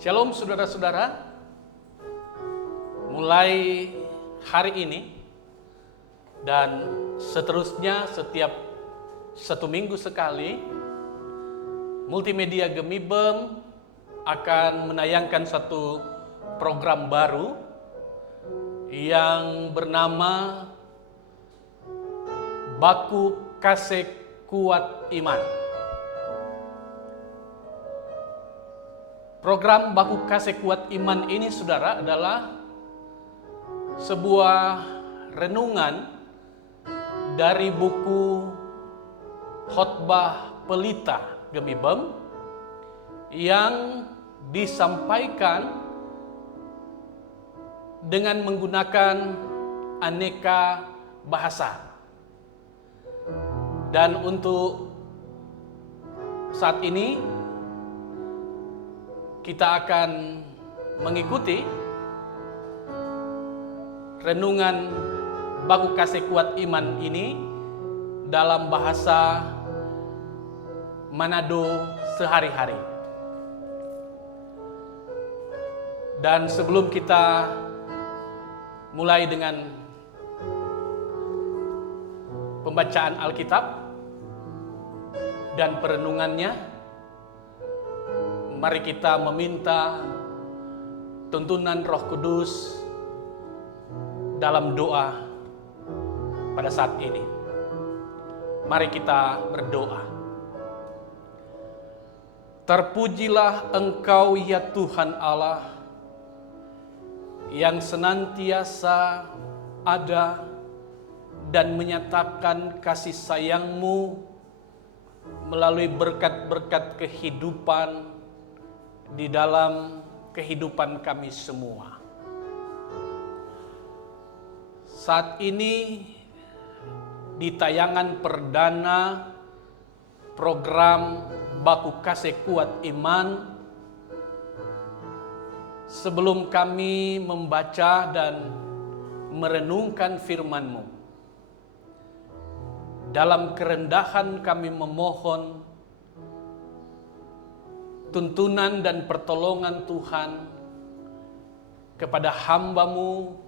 Shalom saudara-saudara, mulai hari ini dan seterusnya setiap 1 minggu sekali, Multimedia Gemibem akan menayangkan satu program baru yang bernama Baku Kasih Kuat Iman. Program Baku Kasih Kuat Iman ini, saudara, adalah sebuah renungan dari buku Khotbah Pelita Gemibem yang disampaikan dengan menggunakan aneka bahasa. Dan untuk saat ini kita akan mengikuti renungan Baku Kasih Kuat Iman ini dalam bahasa Manado sehari-hari. Dan sebelum kita mulai dengan pembacaan Alkitab dan perenungannya, mari kita meminta tuntunan Roh Kudus dalam doa pada saat ini. Mari kita berdoa. Terpujilah Engkau ya Tuhan Allah, yang senantiasa ada dan menyatakan kasih sayang-Mu melalui berkat-berkat kehidupan di dalam kehidupan kami semua. Saat ini di tayangan perdana program Baku Kasih Kuat Iman, sebelum kami membaca dan merenungkan firman-Mu, dalam kerendahan kami memohon tuntunan dan pertolongan Tuhan kepada hamba-Mu,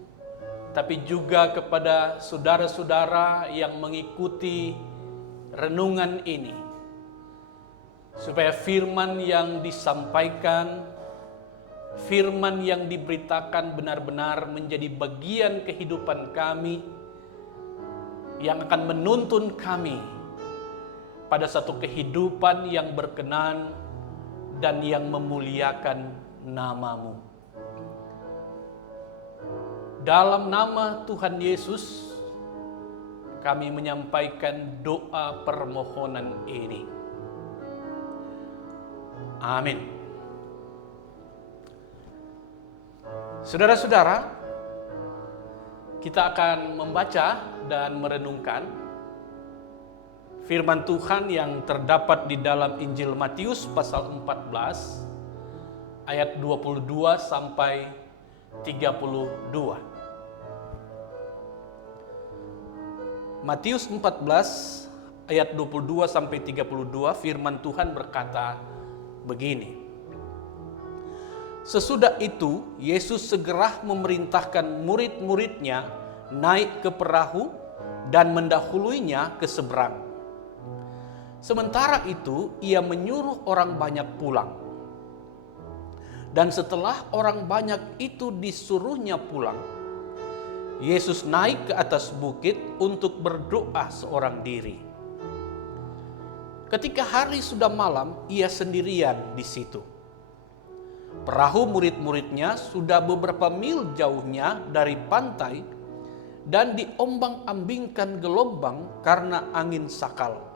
tapi juga kepada saudara-saudara yang mengikuti renungan ini, supaya firman yang disampaikan, firman yang diberitakan benar-benar menjadi bagian kehidupan kami, yang akan menuntun kami pada satu kehidupan yang berkenan dan yang memuliakan nama-Mu. Dalam nama Tuhan Yesus, kami menyampaikan doa permohonan ini. Amin. Saudara-saudara, kita akan membaca dan merenungkan firman Tuhan yang terdapat di dalam Injil Matius pasal 14 ayat 22 sampai 32. Matius 14 ayat 22 sampai 32, firman Tuhan berkata begini. Sesudah itu Yesus segera memerintahkan murid-muridnya naik ke perahu dan mendahuluinya ke seberang. Sementara itu, ia menyuruh orang banyak pulang. Dan setelah orang banyak itu disuruhnya pulang, Yesus naik ke atas bukit untuk berdoa seorang diri. Ketika hari sudah malam, ia sendirian di situ. Perahu murid-muridnya sudah beberapa mil jauhnya dari pantai dan diombang-ambingkan gelombang karena angin sakal.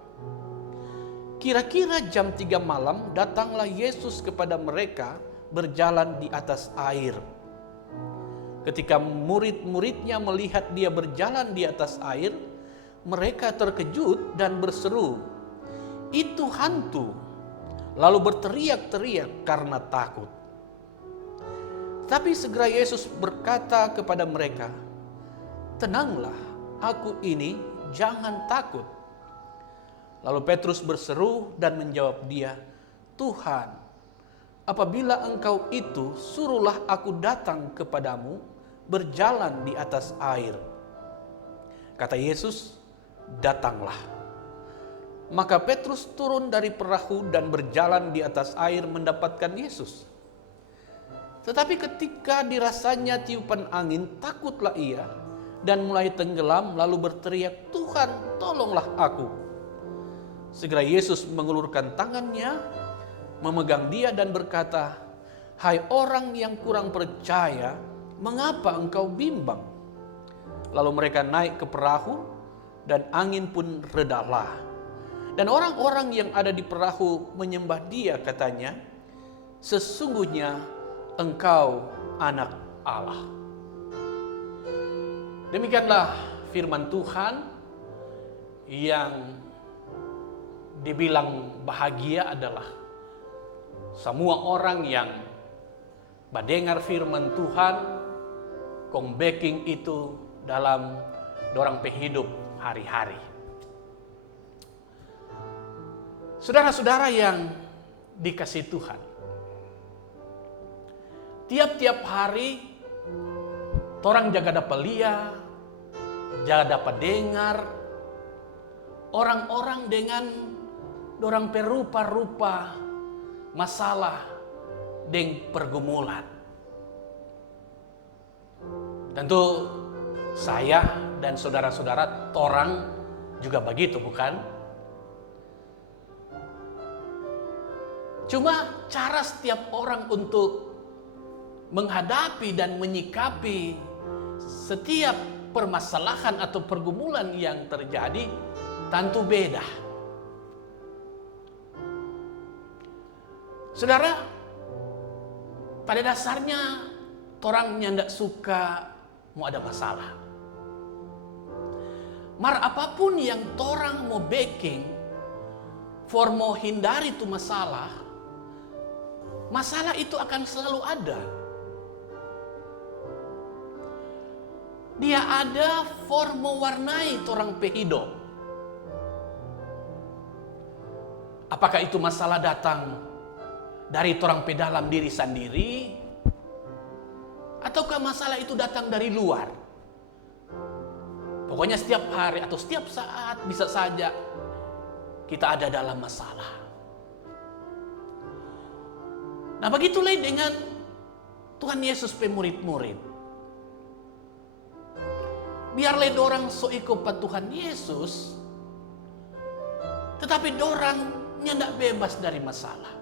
Kira-kira jam 3 malam datanglah Yesus kepada mereka berjalan di atas air. Ketika murid-muridnya melihat dia berjalan di atas air, mereka terkejut dan berseru, "Itu hantu!" Lalu berteriak-teriak karena takut. Tapi segera Yesus berkata kepada mereka, "Tenanglah, aku ini, jangan takut." Lalu Petrus berseru dan menjawab dia, "Tuhan, apabila engkau itu, suruhlah aku datang kepadamu berjalan di atas air. Kata Yesus, datanglah. Maka Petrus turun dari perahu dan berjalan di atas air mendapatkan Yesus. Tetapi ketika dirasanya tiupan angin, takutlah ia dan mulai tenggelam, lalu berteriak, Tuhan, tolonglah aku. Segera Yesus mengulurkan tangannya, memegang dia dan berkata, hai orang yang kurang percaya, mengapa engkau bimbang? Lalu mereka naik ke perahu dan angin pun redalah. Dan orang-orang yang ada di perahu menyembah dia, katanya, sesungguhnya engkau anak Allah. Demikianlah firman Tuhan yang dibilang bahagia adalah semua orang yang mendengar firman Tuhan, baking itu dalam dorang kehidup hari-hari. Saudara-saudara yang dikasihi Tuhan, tiap-tiap hari orang jaga dapat lihat, jaga dapat dengar orang-orang dengan dorang perupa-rupa masalah dan pergumulan. Tentu saya dan saudara-saudara torang juga begitu, bukan? Cuma cara setiap orang untuk menghadapi dan menyikapi setiap permasalahan atau pergumulan yang terjadi tentu beda. Saudara, pada dasarnya orang yang tidak suka mau ada masalah. Mar apapun yang orang mau baking for mau hindari itu masalah, masalah itu akan selalu ada. Dia ada for mewarnai orang hidup. Apakah itu masalah datang dari orang dalam diri sendiri, ataukah masalah itu datang dari luar? Pokoknya setiap hari atau setiap saat bisa saja kita ada dalam masalah. Nah, begitulah dengan Tuhan Yesus pemurid-murid. Biarlah dorang so ikut Tuhan Yesus, tetapi dorang tidak bebas dari masalah.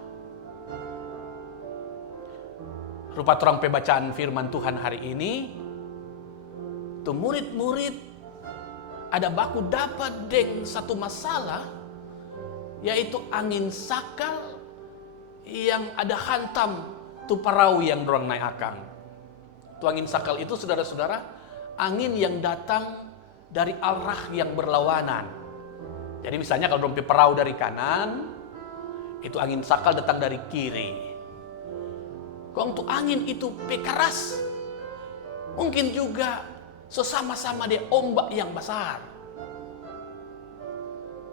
Rupa orang pembacaan firman Tuhan hari ini, tuh murid-murid ada baku dapat deng satu masalah, yaitu angin sakal yang ada hantam tu perahu yang dorang naik akang. Tu angin sakal itu, saudara-saudara, angin yang datang dari arah yang berlawanan. Jadi misalnya kalau dorang perahu dari kanan, itu angin sakal datang dari kiri. Kalau untuk angin itu keras, mungkin juga sesama-sama dia ombak yang besar.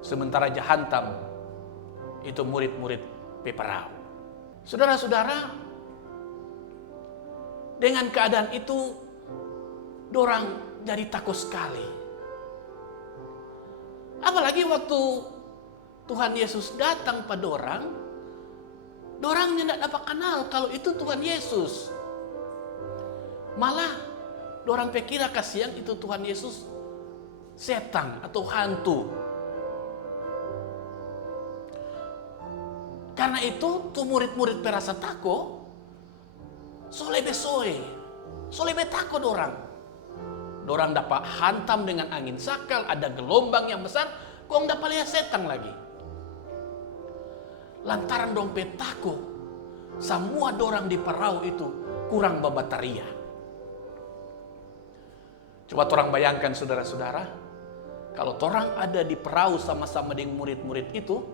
Sementara jahantam itu murid-murid peperahu. Saudara-saudara, dengan keadaan itu dorang jadi takut sekali. Apalagi waktu Tuhan Yesus datang pada dorang tidak dapat kenal kalau itu Tuhan Yesus. Malah dorang pikir kasihan itu Tuhan Yesus setan atau hantu. Karena itu tuh murid-murid perasa takut, so lebih takut dorang. Dorang dapat hantam dengan angin sakal, ada gelombang yang besar, kok dapat lihat setan lagi. Lantaran dompet takut, semua dorang di perahu itu kurang babataria. Coba orang bayangkan saudara-saudara, kalau orang ada di perahu sama-sama dengan murid-murid itu,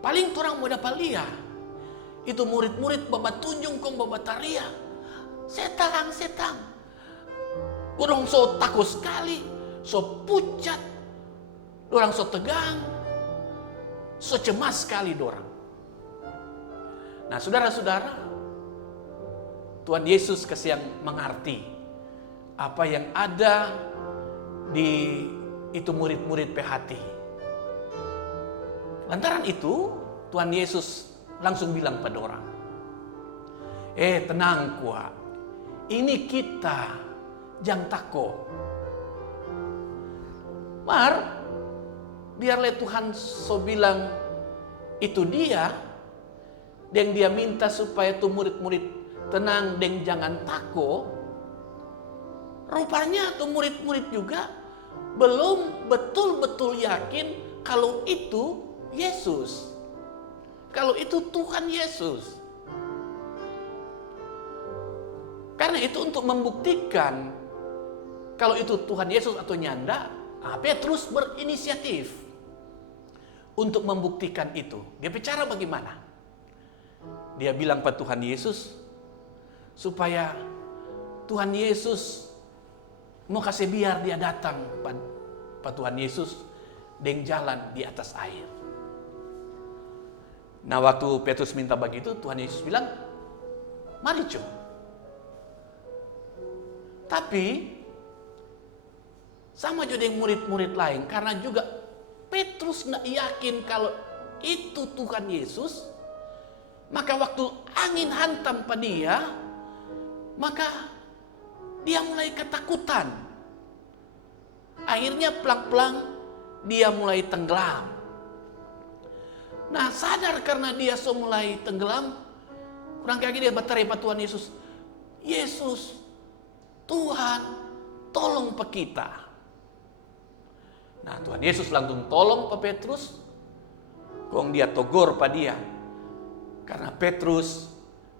paling orang mau dapat lihat, itu murid-murid babatunjung kong babataria, setan. Orang so takut sekali, so pucat, orang so tegang, so cemas sekali dorang. Nah, saudara-saudara, Tuhan Yesus kasih yang mengerti apa yang ada di itu murid-murid PHT. Lantaran itu, Tuhan Yesus langsung bilang pada orang, tenang kuat, ini kita, jangan takut. Biarlah Tuhan so bilang itu dia, dan dia minta supaya tuh murid-murid tenang dan jangan takut. Rupanya tuh murid-murid juga belum betul-betul yakin kalau itu Yesus. Kalau itu Tuhan Yesus. Karena itu untuk membuktikan kalau itu Tuhan Yesus atau nyanda, Petrus berinisiatif untuk membuktikan itu. Dia bicara bagaimana? Dia bilang pada Tuhan Yesus supaya Tuhan Yesus mau kasih biar dia datang pada Tuhan Yesus dengan jalan di atas air. Nah, waktu Petrus minta begitu, Tuhan Yesus bilang, mari coba. Tapi sama juga dengan murid-murid lain, karena juga Petrus tidak yakin kalau itu Tuhan Yesus, maka waktu angin hantam pada dia, maka dia mulai ketakutan. Akhirnya pelan-pelan dia mulai tenggelam. Nah, sadar karena dia mulai tenggelam, kurang kaki dia berteriak pada Tuhan Yesus, Yesus, Tuhan, tolong pe kita. Nah, Tuhan Yesus langsung tolong pe Petrus, kong dia tegur pada dia, karena Petrus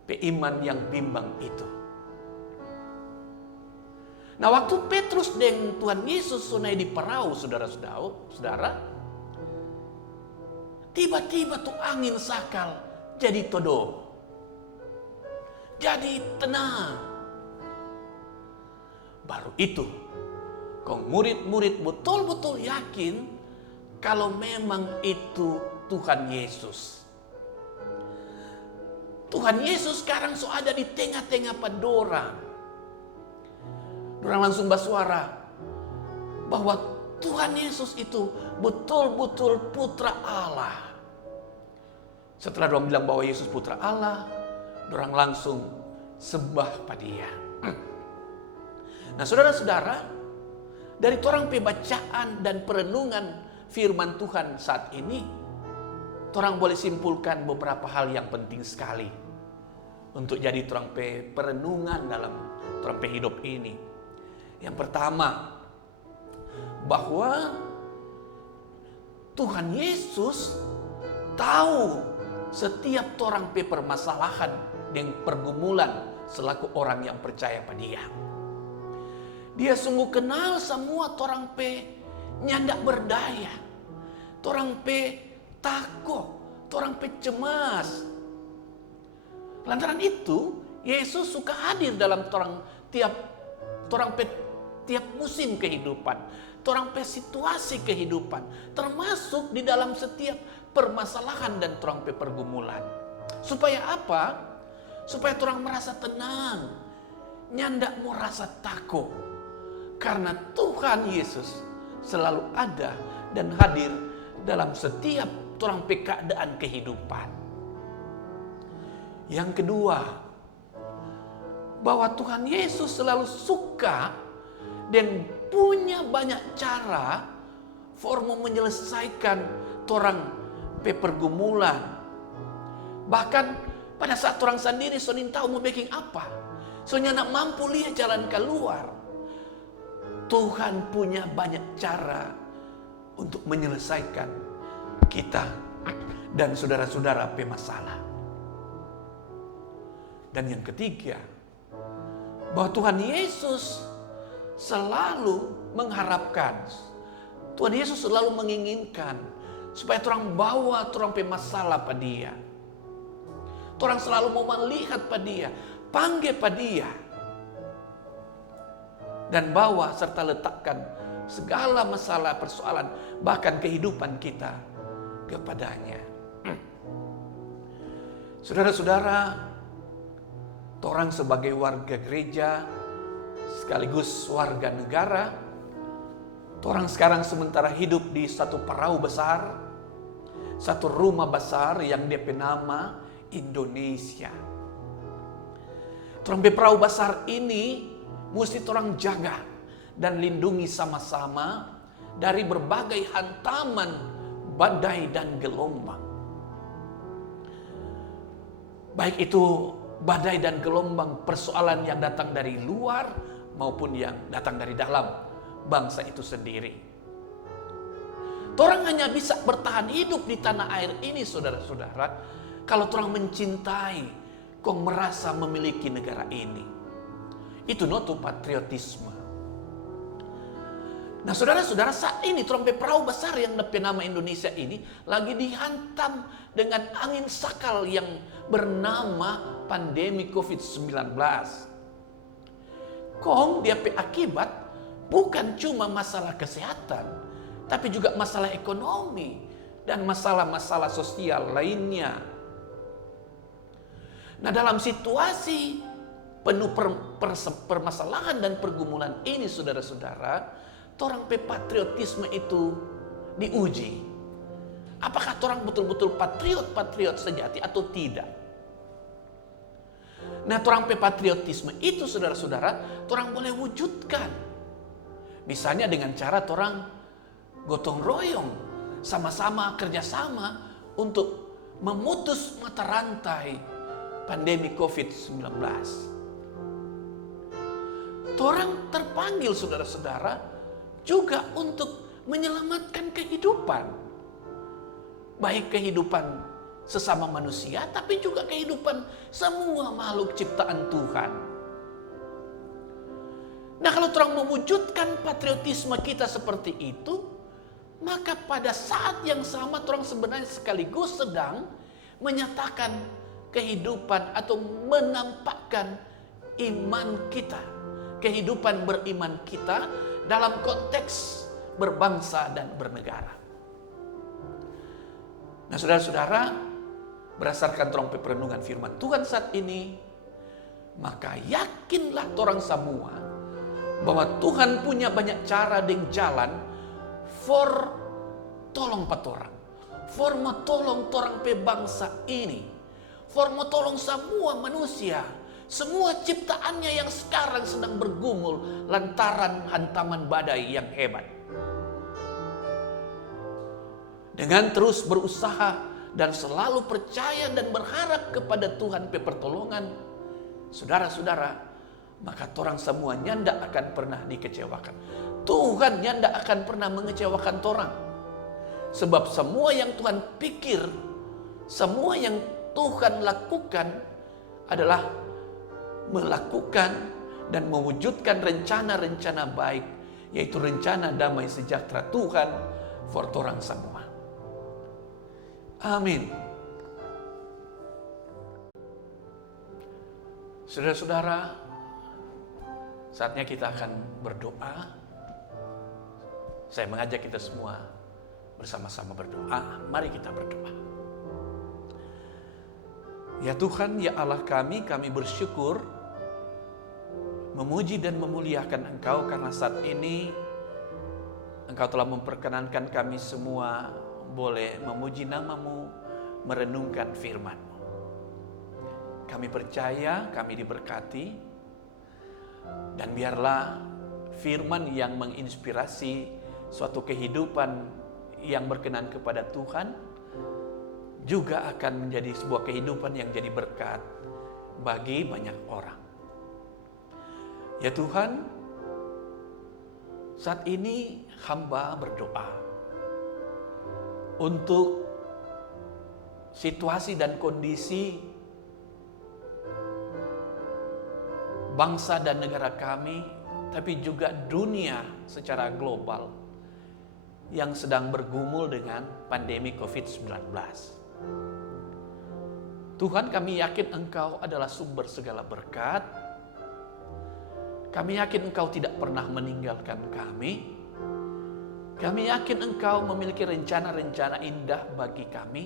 pe iman yang bimbang itu. Nah, waktu Petrus dan Tuhan Yesus naik di perahu, saudara, tiba-tiba tuh angin sakal jadi todo. Jadi tenang. Baru itu, kong murid-murid betul-betul yakin kalau memang itu Tuhan Yesus. Tuhan Yesus sekarang ada di tengah-tengah padorang. Orang langsung bersuara bahwa Tuhan Yesus itu betul-betul putra Allah. Setelah orang bilang bahwa Yesus putra Allah, orang langsung sembah pada dia. Nah, saudara-saudara, dari orang pembacaan dan perenungan firman Tuhan saat ini, orang boleh simpulkan beberapa hal yang penting sekali untuk jadi orang perenungan dalam orang hidup ini. Yang pertama, bahwa Tuhan Yesus tahu setiap orang permasalahan dan pergumulan selaku orang yang percaya pada dia. Dia sungguh kenal semua orang nyandak berdaya, orang takut, orang cemas. Lantaran itu, Yesus suka hadir dalam tiap musim kehidupan, situasi kehidupan, termasuk di dalam setiap permasalahan dan pergumulan. Supaya apa? Supaya orang merasa tenang, nyandak mau rasa takut, karena Tuhan Yesus selalu ada dan hadir dalam setiap keadaan kehidupan. Yang kedua, bahwa Tuhan Yesus selalu suka dan punya banyak cara formu menyelesaikan orang pergumulan. Bahkan pada saat orang sendiri sonin tahu mau bikin apa, soalnya nak mampu lihat jalan keluar, Tuhan punya banyak cara untuk menyelesaikan kita dan saudara-saudara pemasalah. Dan yang ketiga, bahwa Tuhan Yesus selalu mengharapkan, Tuhan Yesus selalu menginginkan supaya orang bawa orang pemasalah pada dia. Orang selalu mau melihat pada dia, panggil pada dia, dan bawa serta letakkan segala masalah, persoalan, bahkan kehidupan kita kepadanya. Saudara-saudara, torang sebagai warga gereja sekaligus warga negara, torang sekarang sementara hidup di satu perahu besar, satu rumah besar yang DP nama Indonesia. Torang perahu besar ini mesti torang jaga dan lindungi sama-sama dari berbagai hantaman badai dan gelombang. Baik itu badai dan gelombang persoalan yang datang dari luar maupun yang datang dari dalam bangsa itu sendiri. Torang hanya bisa bertahan hidup di tanah air ini, saudara-saudara, kalau torang mencintai, kong merasa memiliki negara ini. Itu notu patriotisme. Nah, saudara-saudara, saat ini torang perahu besar yang nama Indonesia ini lagi dihantam dengan angin sakal yang bernama pandemi COVID-19. Kong dia akibat bukan cuma masalah kesehatan, tapi juga masalah ekonomi dan masalah-masalah sosial lainnya. Nah, dalam situasi penuh permasalahan dan pergumulan ini, saudara-saudara, torang patriotisme itu diuji. Apakah torang betul-betul patriot sejati atau tidak? Nah, torang patriotisme itu, saudara-saudara, torang boleh wujudkan. Misalnya dengan cara torang gotong royong, sama-sama kerjasama untuk memutus mata rantai pandemi COVID-19. Torang terpanggil, saudara-saudara, juga untuk menyelamatkan kehidupan. Baik kehidupan sesama manusia, tapi juga kehidupan semua makhluk ciptaan Tuhan. Nah, kalau torang mewujudkan patriotisme kita seperti itu, maka pada saat yang sama torang sebenarnya sekaligus sedang menyatakan kehidupan atau menampakkan iman kita, kehidupan beriman kita dalam konteks berbangsa dan bernegara. Nah, saudara-saudara, berdasarkan torang perenungan firman Tuhan saat ini, maka yakinlah torang semua bahwa Tuhan punya banyak cara dan jalan for tolong patorang, for tolong torang bangsa ini, for tolong semua manusia, semua ciptaannya yang sekarang sedang bergumul lantaran hantaman badai yang hebat. Dengan terus berusaha dan selalu percaya dan berharap kepada Tuhan pertolongan, saudara-saudara, maka torang semua nyanda akan pernah dikecewakan. Tuhan nyanda akan pernah mengecewakan torang. Sebab semua yang Tuhan pikir, semua yang Tuhan lakukan adalah melakukan dan mewujudkan rencana-rencana baik, yaitu rencana damai sejahtera Tuhan for torang semua. Amin. Saudara-saudara, saatnya kita akan berdoa. Saya mengajak kita semua bersama-sama berdoa. Mari kita berdoa. Ya Tuhan, ya Allah kami bersyukur, memuji dan memuliakan Engkau karena saat ini Engkau telah memperkenankan kami semua boleh memuji nama-Mu, merenungkan firman-Mu. Kami percaya, kami diberkati, dan biarlah firman yang menginspirasi suatu kehidupan yang berkenan kepada Tuhan juga akan menjadi sebuah kehidupan yang jadi berkat bagi banyak orang. Ya Tuhan, saat ini hamba berdoa untuk situasi dan kondisi bangsa dan negara kami, tapi juga dunia secara global yang sedang bergumul dengan pandemi COVID-19. Tuhan, kami yakin Engkau adalah sumber segala berkat. Kami yakin Engkau tidak pernah meninggalkan kami. Kami yakin Engkau memiliki rencana-rencana indah bagi kami.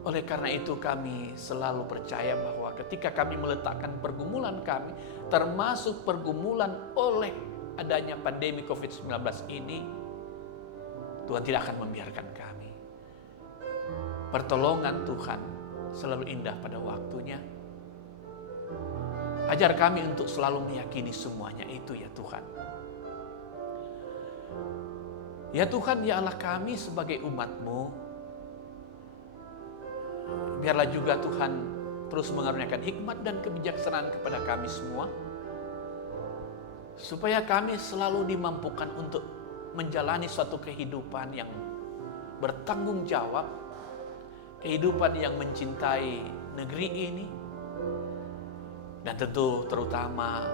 Oleh karena itu kami selalu percaya bahwa ketika kami meletakkan pergumulan kami, termasuk pergumulan oleh adanya pandemi COVID-19 ini, Tuhan tidak akan membiarkan kami. Pertolongan Tuhan selalu indah pada waktunya. Ajar kami untuk selalu meyakini semuanya itu ya Tuhan. Ya Tuhan, ya Allah, kami sebagai umat-Mu, biarlah juga Tuhan terus mengaruniakan hikmat dan kebijaksanaan kepada kami semua, supaya kami selalu dimampukan untuk menjalani suatu kehidupan yang bertanggung jawab, kehidupan yang mencintai negeri ini, dan tentu terutama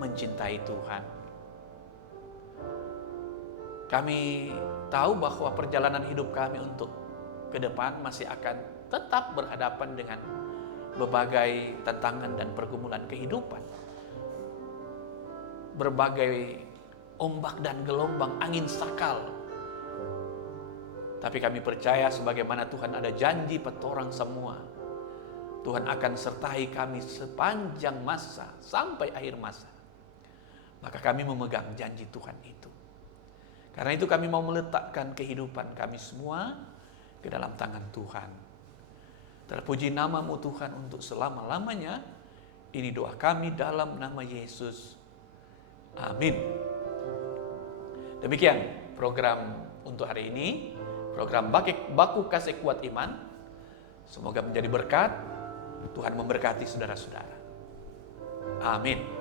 mencintai Tuhan. Kami tahu bahwa perjalanan hidup kami untuk ke depan masih akan tetap berhadapan dengan berbagai tantangan dan pergumulan kehidupan. Berbagai ombak dan gelombang angin sakal. Tapi kami percaya sebagaimana Tuhan ada janji pada orang semua, Tuhan akan sertai kami sepanjang masa sampai akhir masa. Maka kami memegang janji Tuhan itu. Karena itu kami mau meletakkan kehidupan kami semua ke dalam tangan Tuhan. Terpuji nama-Mu Tuhan untuk selama-lamanya. Ini doa kami dalam nama Yesus. Amin. Demikian program untuk hari ini. Program Baku Kasih Kuat Iman. Semoga menjadi berkat. Tuhan memberkati saudara-saudara. Amin.